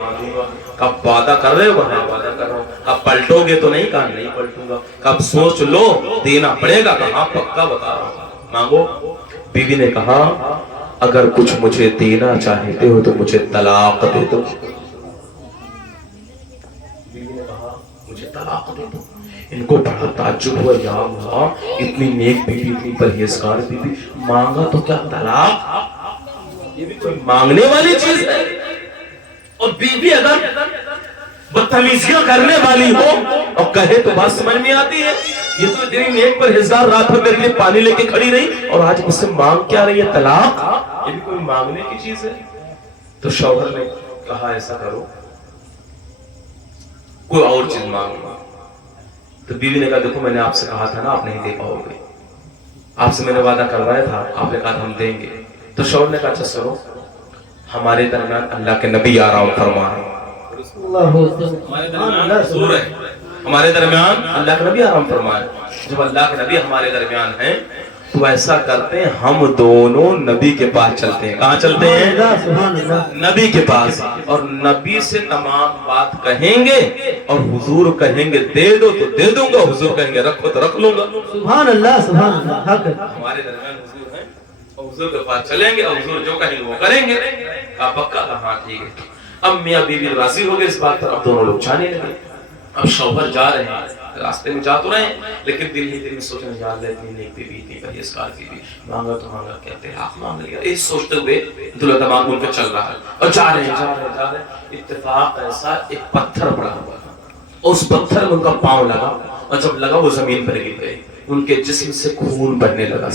कब वादा कर रहे हो? हाँ वादा कर रहा हूँ। कब पलटोगे? तो नहीं, कहा नहीं पलटूंगा। कब सोच लो देना पड़ेगा? कहा पक्का बता रहा हूँ, मांगो। बीवी ने कहा अगर कुछ मुझे देना चाहते हो तो मुझे तलाक दे दो। बीवी ने कहा मुझे तलाक दे दो। इनको बड़ा ताज्जुब हुआ, या अल्लाह इतनी नेक बीवी, इतनी परहेजगार बीवी, मांगा तो क्या तलाक? ये भी कोई मांगने वाली चीज है? और बीवी अगर बदतमीजियां करने वाली हो और कहे तो बात समझ में आती है। ये तो इतनी नेक परहेजगार, रात भर मेरे लिए पानी लेके खड़ी रही और आज मुझसे मांग क्या रही है? तलाक? ये भी कोई मांगने की चीज है? तो शौहर ने कहा ऐसा करो कोई और चीज मांगो। तो बीवी ने कहा देखो मैंने आपसे कहा था ना आप नहीं दे पाओगे, आपसे मैंने वादा करवाया था, आपने कहा हम देंगे। तो शौहर ने कहा अच्छा सुनो, हमारे दरमियान अल्लाह के नबी आराम फरमा है, हमारे दरमियान अल्लाह के नबी आराम फरमा है। जब अल्लाह के नबी हमारे दरमियान हैं तो ऐसा करते हैं हम दोनों नबी के पास चलते हैं। कहाँ चलते हैं? नबी के पास। और नबी से तमाम बात कहेंगे और हुजूर कहेंगे दे दो तो दे दूंगा, हुजूर कहेंगे रखो तो रख लूंगा। सुभान अल्लाह, सुभान अल्लाह। हमारे दरमियान हुजूर हैं और हुजूर के पास चलेंगे और हुजूर जो कहेंगे वो करेंगे। कहा पक्का? हाँ ठीक है। अब मियां बीवी राजी हो गए इस बात पर। अब दोनों लोग जाने लगे। अब शौहर जा रहे हैं, रास्ते में जा तो रहे हैं लेकिन दिल ही दिल में सोच रहे यार इतनी नेक बीवी, इतनी परहेजगार बीवी, मांगा तो मांगा क्या तलाक मांग लिया, इस सोचते हुए दुल्हा दामाद उनका चल रहा है और जा रहे हैं। इत्तेफाक ऐसा एक पत्थर पड़ा हुआ था, उस पत्थर में उनका पांव लगा और जब लगा वो जमीन पर गिर गए। उनके जिस्म से खून बहने लगा।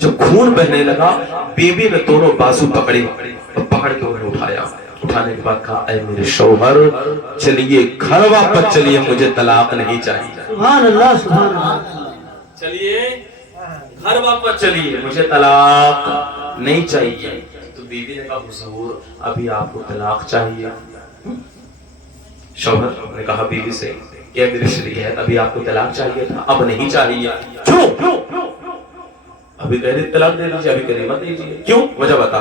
जब खून बहने लगा बीवी ने दोनों बाजू पकड़े और पकड़ के उन्हें उठाया। उठाने के बाद कहा ऐ मेरे शौहर चलिए घर वापस चलिए, मुझे तलाक नहीं चाहिए। सुभान अल्लाह, सुभान अल्लाह। चलिए घर वापस चलिए, मुझे तलाक नहीं चाहिए। तो बीवी ने कहा हुजूर अभी आपको तलाक चाहिए? शौहर ने कहा बीवी से क्या मेरी शरीयत अभी आपको तलाक चाहिए था, अब नहीं चाहिए। क्यों? अभी कह रही तलाक दे दीजिए, अभी कह रही मत दीजिए। क्यों? वजह बता।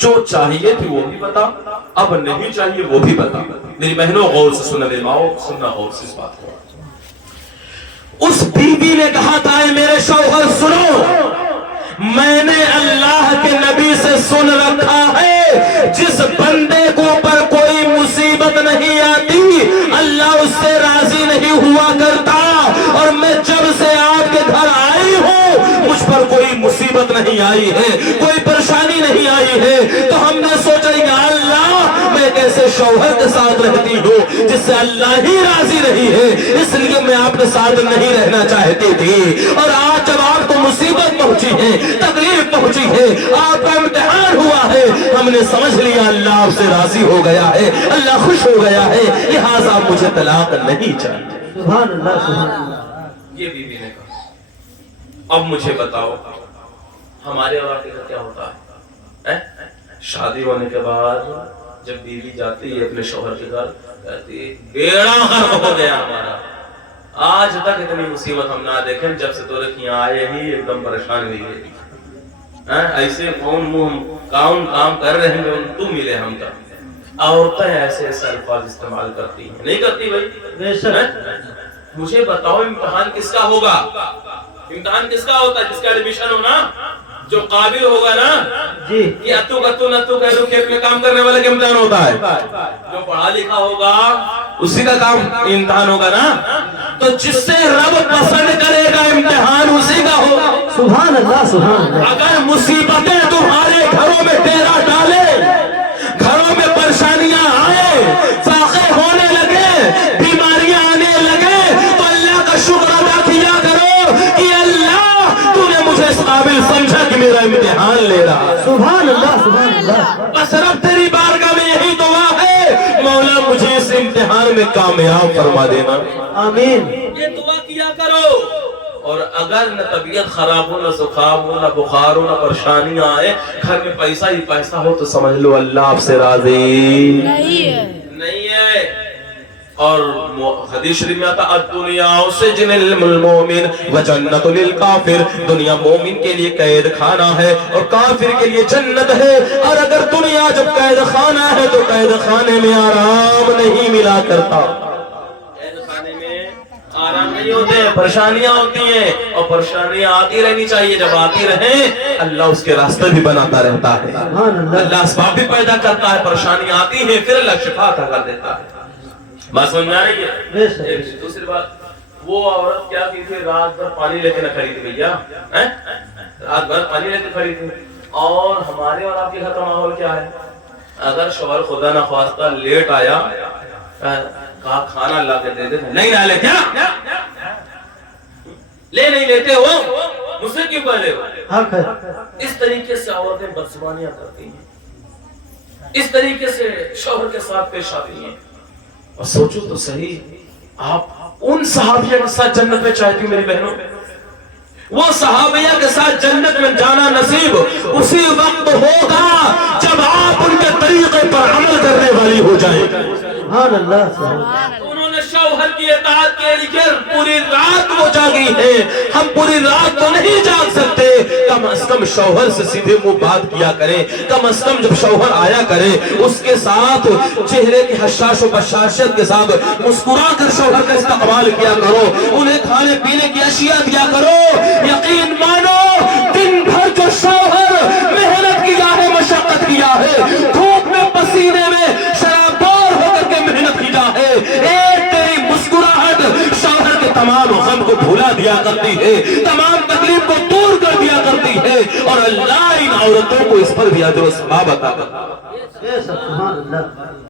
जो चाहिए थी वो भी बता, अब नहीं चाहिए वो भी बता। मेरी बहनों गौर से सुनना, मेरी माओ सुनना गौर से इस बात को। उस बीवी ने कहा था मेरे शौहर सुनो, मैंने अल्लाह के नबी से सुन रखा है जिस बंदे को ऊपर कोई मुसीबत नहीं आती अल्लाह उससे राजी नहीं हुआ करता। और मैं जब से आपके घर आई हूँ मुझ पर कोई मुसीबत नहीं आई है, कोई परेशानी नहीं आई है। तो हमने सोचा या अल्लाह मैं कैसे शौहर के साथ रहती हूँ जिससे अल्लाह ही राजी नहीं है, इसलिए मैं आपके साथ नहीं रहना चाहती थी। और आज जब आपको मुसीबत पहुंची है, तकलीफ पहुंची है, आपका इम्तिहान हुआ है, हमने समझ लिया अल्लाह आपसे राजी हो गया है, अल्लाह खुश हो गया है, लिहाजा मुझे तलाक नहीं चाहिए। सुभान अल्लाह, सुभान अल्लाह। ये बीवी ने कहा अब मुझे बताओ हमारे वाक़े का क्या होता है? शादी होने के बाद जब बीवी जाती है अपने शौहर के घर, कहती है बेड़ा गर्क हो गया हमारा, आज तक इतनी मुसीबत हम ना देखें जब से तोरे यहाँ आए ही एकदम परेशान हुई है। ऐसे कौन मुंह काम कर रहे हैं जो तू मिले हम का। औरतें ऐसे ऐसे अल्फाज इस्तेमाल करती हैं, नहीं करती भाई? मुझे बताओ इम्तिहान किसका होगा? इम्तिहान किसका होता है? जिसका एडमिशन हो ना, जो काबिल होगा ना जी, कि अतु गतु नतु कहलू खेत में काम करने वाले का इम्तिहान होता है। जो पढ़ा लिखा होगा उसी का काम इम्तिहान होगा ना। तो जिससे रब पसंद करेगा इम्तिहान उसी का होगा। सुभान अल्लाह, सुभान अल्लाह। अगर मुसीबतें तुम्हारे घरों में डेरा डाले, घरों में परेशानियां आए, फाके होने लगे, बीमारियां आने लगे, तो अल्लाह का शुक्र अदा किया करो कि अल्लाह तूने मुझे इस काबिल समझा कि मेरा इम्तिहान ले रहा। सुभान अल्लाह, सुभान अल्लाह। बस रब तेरी बारगाह में यही दुआ है, मौला मुझे इस इम्तिहान में कामयाब फरमा देना, आमीन। ये दुआ किया करो। और अगर न तबीयत खराब हो, न जुकाम हो, न बुखार हो, न परेशानियां आए, घर में पैसा ही पैसा हो, तो समझ लो अल्लाह आपसे राजी नहीं है। اور حدیث شریف میں آتا الدنیا سجن المؤمن وجنت للکافر، دنیا مومن کے لیے قید خانہ ہے اور کافر کے لیے جنت ہے۔ اور اگر دنیا جب قید خانہ ہے تو قید خانے میں آرام نہیں ملا کرتا، قید خانے میں آرام نہیں ہوتے ہیں، پریشانیاں ہوتی ہیں، اور پریشانیاں آتی رہنی چاہیے۔ جب آتی رہیں اللہ اس کے راستے بھی بناتا رہتا ہے، اللہ اسباب بھی پیدا کرتا ہے۔ پریشانیاں آتی ہیں پھر اللہ شفا عطا کر دیتا ہے۔ بات سمجھ میں آ رہی ہے؟ دوسری بات، وہ عورت کیا کی تھی، رات بھر پانی لے کے نہ کھڑی تھی بھیا، رات بھر پانی لے کے کھڑی تھی۔ اور ہمارے اور آپ کے گھر کا ماحول کیا ہے؟ اگر شوہر خدا نخواستہ لیٹ آیا، کہا کھانا لا کے دے دے، نہیں لا لے، کیا لے نہیں لیتے ہو، مجھ سے کیوں پہلے ہو؟ حق ہے۔ اس طریقے سے عورتیں بدزبانیاں کرتی ہیں، اس طریقے سے شوہر کے ساتھ پیش آتی ہیں۔ اور سوچو تو صحیح، آپ ان صحابیہ کے ساتھ جنت میں چاہتی ہوں میری بہنوں، وہ صحابیہ کے ساتھ جنت میں جانا نصیب اسی وقت ہوگا جب آپ ان کے طریقے پر عمل کرنے والی ہو جائیں۔ سبحان اللہ سبحان اللہ۔ انہوں نے شوہر کی اطاعت کے لیے پوری رات وہ جاگی ہے، ہم پوری رات تو نہیں جاگ سکتے، کم از کم شوہر سے سیدھے منہ بات کیا کریں، کم از کم جب شوہر آیا کرے اس کے ساتھ چہرے کی حشاش و بشاشت کے ساتھ مسکرا کر شوہر کا استقبال کیا کرو، انہیں کھانے پینے کی اشیاء دیا کرو۔ یقین مانو دن بھر جو شوہر محنت کیا ہے، مشقت کیا ہے، دھوپ میں پسینے میں شرابور ہو کر کے محنت کیا ہے، ایک تیری مسکراہٹ شوہر کے تمام غم کو بھولا دیا کرتی ہے، تمام تکلیف کو دور کر دیا کرتی ہے، اور اللہ ان عورتوں کو اس پر بھی اجر و ثواب عطا کرتا ہے۔ سبحان اللہ۔